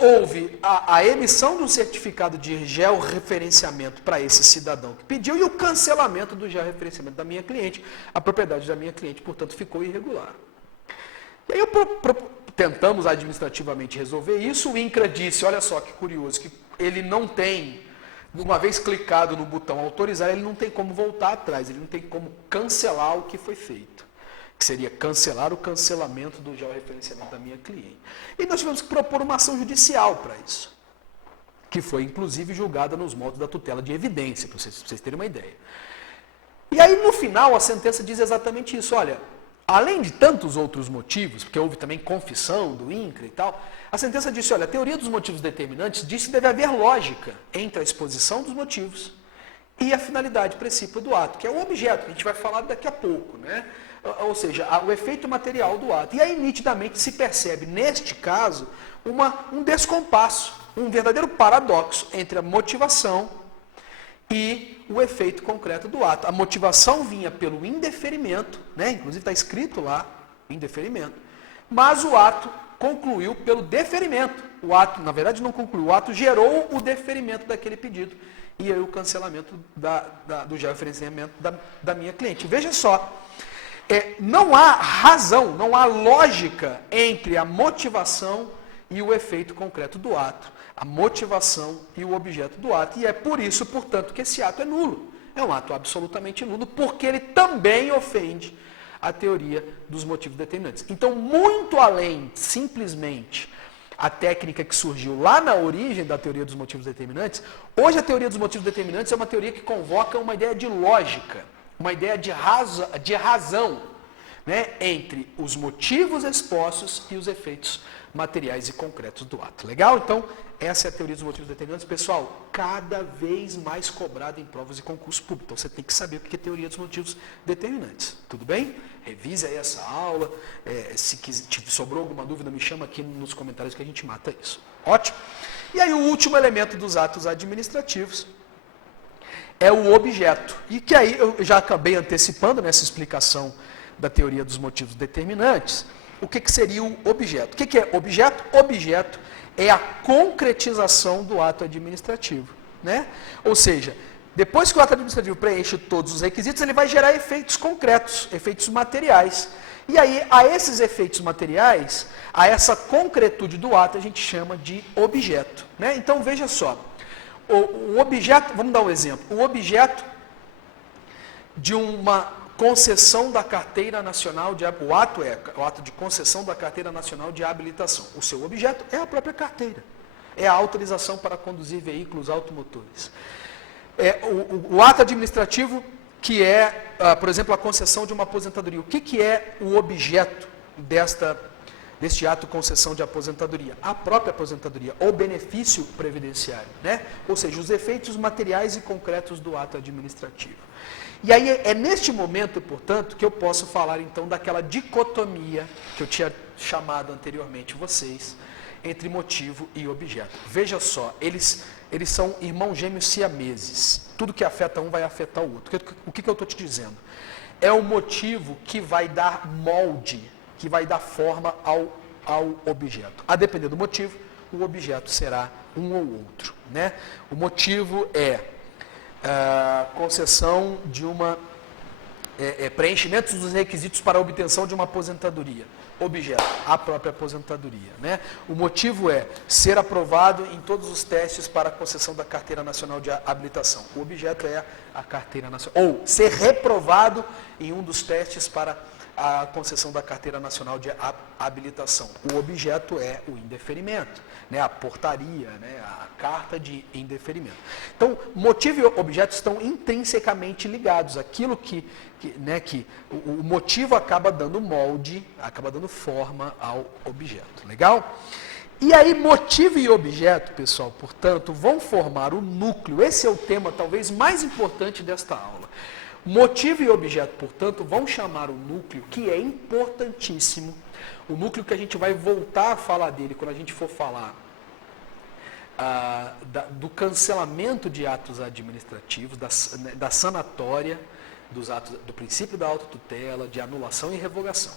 houve a emissão de um certificado de georreferenciamento para esse cidadão que pediu e o cancelamento do georreferenciamento da minha cliente. A propriedade da minha cliente, portanto, ficou irregular. E aí tentamos administrativamente resolver isso. O INCRA disse, olha só que curioso, que ele não tem, uma vez clicado no botão autorizar, ele não tem como voltar atrás, ele não tem como cancelar o que foi feito, que seria cancelar o cancelamento do georreferenciamento da minha cliente. E nós tivemos que propor uma ação judicial para isso, que foi inclusive julgada nos modos da tutela de evidência, para vocês terem uma ideia. E aí no final a sentença diz exatamente isso, olha, além de tantos outros motivos, porque houve também confissão do INCRA e tal, a sentença disse, olha, a teoria dos motivos determinantes diz que deve haver lógica entre a exposição dos motivos e a finalidade precípua do ato, que é o objeto, que a gente vai falar daqui a pouco, né? Ou seja, o efeito material do ato. E aí nitidamente se percebe, neste caso, um descompasso, um verdadeiro paradoxo entre a motivação e o efeito concreto do ato. A motivação vinha pelo indeferimento, né? Inclusive está escrito lá, indeferimento, mas o ato concluiu pelo deferimento. O ato, na verdade, não concluiu, o ato gerou o deferimento daquele pedido e aí o cancelamento do georreferenciamento da minha cliente. Veja só, não há razão, não há lógica entre a motivação e o efeito concreto do ato. A motivação e o objeto do ato. E é por isso, portanto, que esse ato é nulo. É um ato absolutamente nulo, porque ele também ofende a teoria dos motivos determinantes. Então, muito além, simplesmente, a técnica que surgiu lá na origem da teoria dos motivos determinantes, hoje a teoria dos motivos determinantes é uma teoria que convoca uma ideia de lógica, uma ideia de razão, né, entre os motivos expostos e os efeitos materiais e concretos do ato. Legal? Então, essa é a teoria dos motivos determinantes. Pessoal, cada vez mais cobrada em provas e concursos públicos. Então, você tem que saber o que é teoria dos motivos determinantes. Tudo bem? Revise aí essa aula. Se sobrou alguma dúvida, me chama aqui nos comentários que a gente mata isso. Ótimo? E aí, o último elemento dos atos administrativos é o objeto. E que aí eu já acabei antecipando nessa explicação da teoria dos motivos determinantes. O que seria o objeto? O que é objeto? Objeto é a concretização do ato administrativo, né? Ou seja, depois que o ato administrativo preenche todos os requisitos, ele vai gerar efeitos concretos, efeitos materiais. E aí, a esses efeitos materiais, a essa concretude do ato, a gente chama de objeto. Né? Então, veja só, o objeto, vamos dar um exemplo, o objeto de uma concessão da carteira nacional, o ato de concessão da carteira nacional de habilitação. O seu objeto é a própria carteira, é a autorização para conduzir veículos automotores. O ato administrativo que é, por exemplo, a concessão de uma aposentadoria. O que é o objeto deste ato de concessão de aposentadoria? A própria aposentadoria, ou benefício previdenciário, né? Ou seja, os efeitos materiais e concretos do ato administrativo. E aí é neste momento, portanto, que eu posso falar então daquela dicotomia que eu tinha chamado anteriormente vocês, entre motivo e objeto. Veja só, eles são irmãos gêmeos siameses. Tudo que afeta um vai afetar o outro. O que eu estou te dizendo? É o motivo que vai dar molde, que vai dar forma ao objeto. A depender do motivo, o objeto será um ou outro. Né? O motivo é concessão de preenchimento dos requisitos para a obtenção de uma aposentadoria. Objeto, a própria aposentadoria. Né? O motivo é ser aprovado em todos os testes para a concessão da carteira nacional de habilitação. O objeto é a carteira nacional. Ou ser reprovado em um dos testes para a concessão da carteira nacional de habilitação. O objeto é o indeferimento, né? A portaria, né? A carta de indeferimento. Então, motivo e objeto estão intrinsecamente ligados. Aquilo que o motivo acaba dando molde, acaba dando forma ao objeto. Legal? E aí, motivo e objeto, pessoal, portanto, vão formar o núcleo. Esse é o tema talvez mais importante desta aula. Motivo e objeto, portanto, vão chamar o núcleo, que é importantíssimo, o núcleo que a gente vai voltar a falar dele quando a gente for falar do cancelamento de atos administrativos, da sanatória, dos atos, do princípio da autotutela, de anulação e revogação.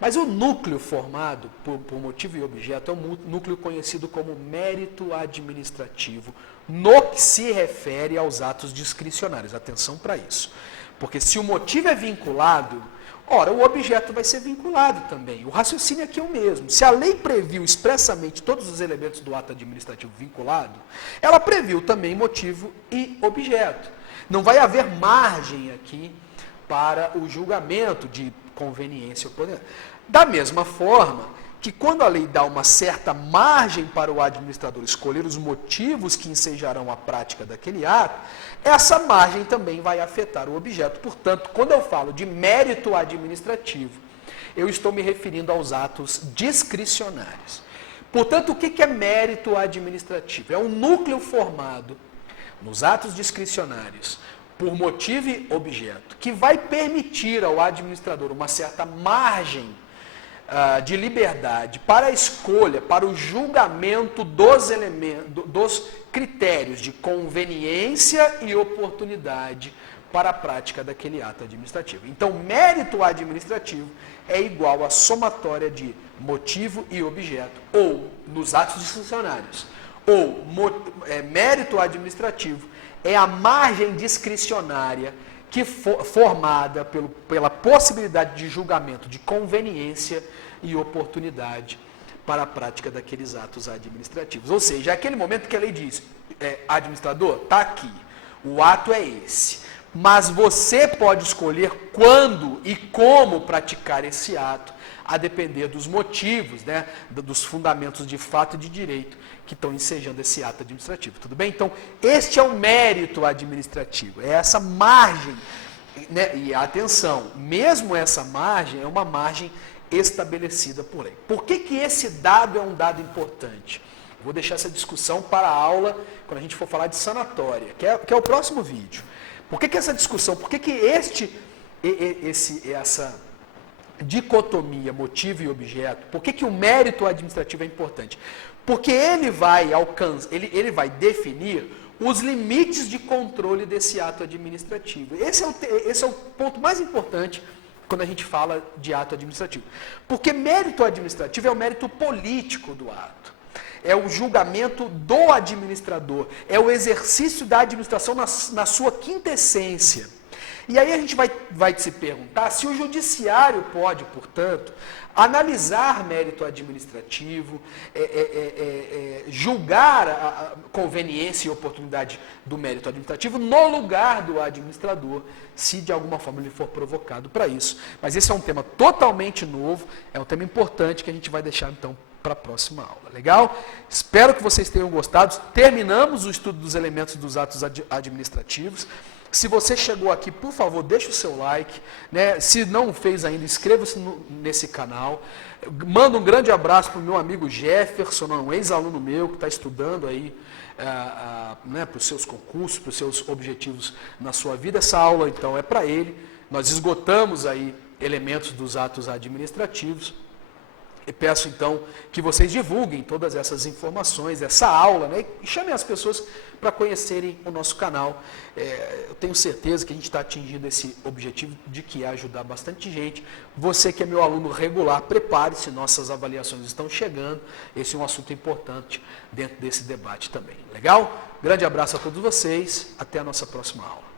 Mas o núcleo formado por motivo e objeto é um núcleo conhecido como mérito administrativo, no que se refere aos atos discricionários. Atenção para isso. Porque se o motivo é vinculado, ora, o objeto vai ser vinculado também. O raciocínio aqui é o mesmo. Se a lei previu expressamente todos os elementos do ato administrativo vinculado, ela previu também motivo e objeto. Não vai haver margem aqui para o julgamento de conveniência ou poder. Da mesma forma que quando a lei dá uma certa margem para o administrador escolher os motivos que ensejarão a prática daquele ato, essa margem também vai afetar o objeto. Portanto, quando eu falo de mérito administrativo, eu estou me referindo aos atos discricionários. Portanto, o que é mérito administrativo? É um núcleo formado nos atos discricionários por motivo e objeto, que vai permitir ao administrador uma certa margem de liberdade para a escolha, para o julgamento dos elementos, dos critérios de conveniência e oportunidade para a prática daquele ato administrativo. Então, mérito administrativo é igual à somatória de motivo e objeto, ou nos atos discricionários, ou mérito administrativo é a margem discricionária que formada pela possibilidade de julgamento de conveniência e oportunidade para a prática daqueles atos administrativos. Ou seja, é aquele momento que a lei diz, administrador, está aqui, o ato é esse, mas você pode escolher quando e como praticar esse ato, a depender dos motivos, né, dos fundamentos de fato e de direito que estão ensejando esse ato administrativo. Tudo bem? Então, este é o mérito administrativo, é essa margem, né, e atenção, mesmo essa margem é uma margem estabelecida por lei. Por que esse dado é um dado importante? Vou deixar essa discussão para a aula, quando a gente for falar de sanatória, que é o próximo vídeo. Por que essa discussão? Por que essa dicotomia motivo e objeto, por que o mérito administrativo é importante? Porque ele vai definir os limites de controle desse ato administrativo. Esse é o ponto mais importante quando a gente fala de ato administrativo. Porque mérito administrativo é o mérito político do ato. É o julgamento do administrador. É o exercício da administração na sua quinta essência. E aí a gente vai se perguntar se o judiciário pode, portanto, analisar mérito administrativo, julgar a conveniência e oportunidade do mérito administrativo no lugar do administrador, se de alguma forma ele for provocado para isso. Mas esse é um tema totalmente novo, é um tema importante que a gente vai deixar então para a próxima aula. Legal? Espero que vocês tenham gostado. Terminamos o estudo dos elementos dos atos administrativos. Se você chegou aqui, por favor, deixe o seu like, né? Se não fez ainda, inscreva-se nesse canal. Manda um grande abraço para o meu amigo Jefferson, um ex-aluno meu que está estudando aí né, para os seus concursos, para os seus objetivos na sua vida. Essa aula, então, é para ele. Nós esgotamos aí elementos dos atos administrativos. E peço, então, que vocês divulguem todas essas informações, essa aula, né? E chamem as pessoas para conhecerem o nosso canal. Eu tenho certeza que a gente está atingindo esse objetivo de que é ajudar bastante gente. Você que é meu aluno regular, prepare-se, nossas avaliações estão chegando. Esse é um assunto importante dentro desse debate também. Legal? Grande abraço a todos vocês, até a nossa próxima aula.